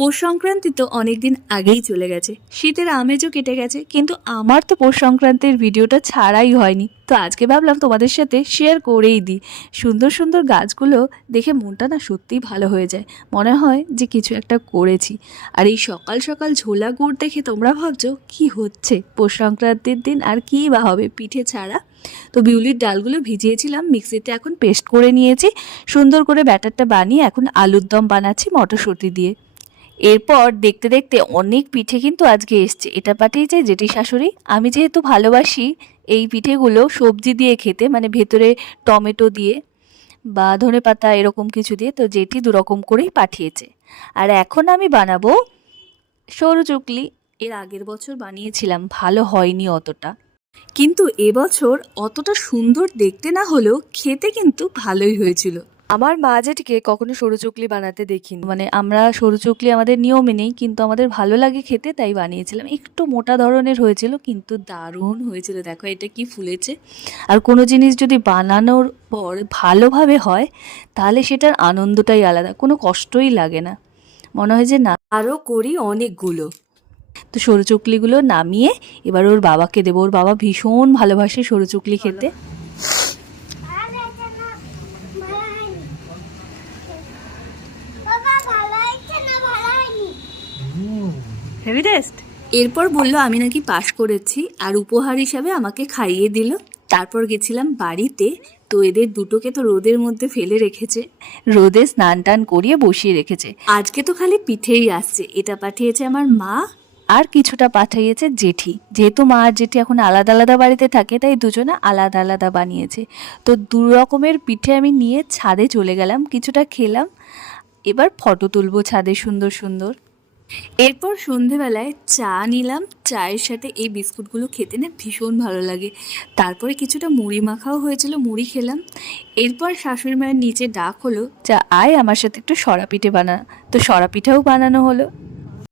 পৌষ সংক্রান্তি তো অনেকদিন আগেই চলে গেছে, শীতের আমেজও কেটে গেছে, কিন্তু আমার তো পৌষ সংক্রান্তির ভিডিওটা ছাড়াই হয়নি। তো আজকে ভাবলাম তোমাদের সাথে শেয়ার করেই দিই। সুন্দর সুন্দর গাছগুলো দেখে মনটা না সত্যিই ভালো হয়ে যায়, মনে হয় যে কিছু একটা করেছি। আর এই সকাল সকাল ঝোলা গুড় দেখে তোমরা ভাবছো কি হচ্ছে, পৌষ সংক্রান্তির দিন আর কী বা হবে পিঠে ছাড়া। তো বিউলির ডালগুলো ভিজিয়েছিলাম, মিক্সিতে এখন পেস্ট করে নিয়েছি। সুন্দর করে ব্যাটারটা বানিয়ে এখন আলুর দম বানাচ্ছি মটরশুঁটি দিয়ে। এরপর দেখতে দেখতে অনেক পিঠে কিন্তু আজকে এসছে। এটা পাঠিয়েছে জেঠি শাশুড়ি। আমি যেহেতু ভালোবাসি এই পিঠেগুলো সবজি দিয়ে খেতে, মানে ভেতরে টমেটো দিয়ে বা ধনেপাতা এরকম কিছু দিয়ে, তো জেঠি দুরকম করেই পাঠিয়েছে। আর এখন আমি বানাবো সরু চুকলি। এর আগের বছর বানিয়েছিলাম, ভালো হয়নি অতটা, কিন্তু এবছর অতটা সুন্দর দেখতে না হলেও খেতে কিন্তু ভালোই হয়েছিল। আমার মা জেঠিকে কখনো সরু চুকলি বানাতে দেখিনি, মানে আমরা সরু চুকলি আমাদের নিয়মে নেই, কিন্তু আমাদের ভালো লাগে খেতে, তাই বানিয়েছিলাম। একটু মোটা ধরনের হয়েছিল, কিন্তু দারুণ হয়েছিল। দেখো এটা কি ফুলেছে। আর কোনো জিনিস যদি বানানোর পর ভালোভাবে হয় তাহলে সেটার আনন্দটাই আলাদা, কোনো কষ্টই লাগে না, মনে হয় যে না আরও করি অনেকগুলো। তো সরু চুকলিগুলো নামিয়ে এবার ওর বাবাকে দেবো। ওর বাবা ভীষণ ভালোবাসে সরু চুকলি খেতে। Heavy taste. এরপর বলল আমি নাকি পাশ করেছি, আর উপহার হিসাবে আমাকে খাইয়ে দিল। তারপর গেছিলাম বাড়িতে। তো এদের দুটোকে তো রোদের মধ্যে ফেলে রেখেছে, রোদে স্নান টান করিয়ে বসিয়ে রেখেছে। আজকে তো খালি পিঠেই আসছে। এটা পাঠিয়েছে আমার মা, আর কিছুটা পাঠিয়েছে জেঠি। যেহেতু মা আর জেঠি এখন আলাদা আলাদা বাড়িতে থাকে, তাই দুজনে আলাদা আলাদা বানিয়েছে। তো দু রকমের পিঠে আমি নিয়ে ছাদে চলে গেলাম, কিছুটা খেলাম। এবার ফটো তুলবো ছাদে সুন্দর সুন্দর। এরপর সন্ধেবেলায় চা নিলাম। চায়ের সাথে এই বিস্কুটগুলো খেতে না ভীষণ ভালো লাগে। তারপরে কিছুটা মুড়ি মাখাও হয়েছিল, মুড়ি খেলাম। এরপর শাশুড়ি মায়ের নিচে ডাক হলো, চা আয় আমার সাথে একটু সরা পিঠে বানা। তো সরা পিঠাও বানানো হলো।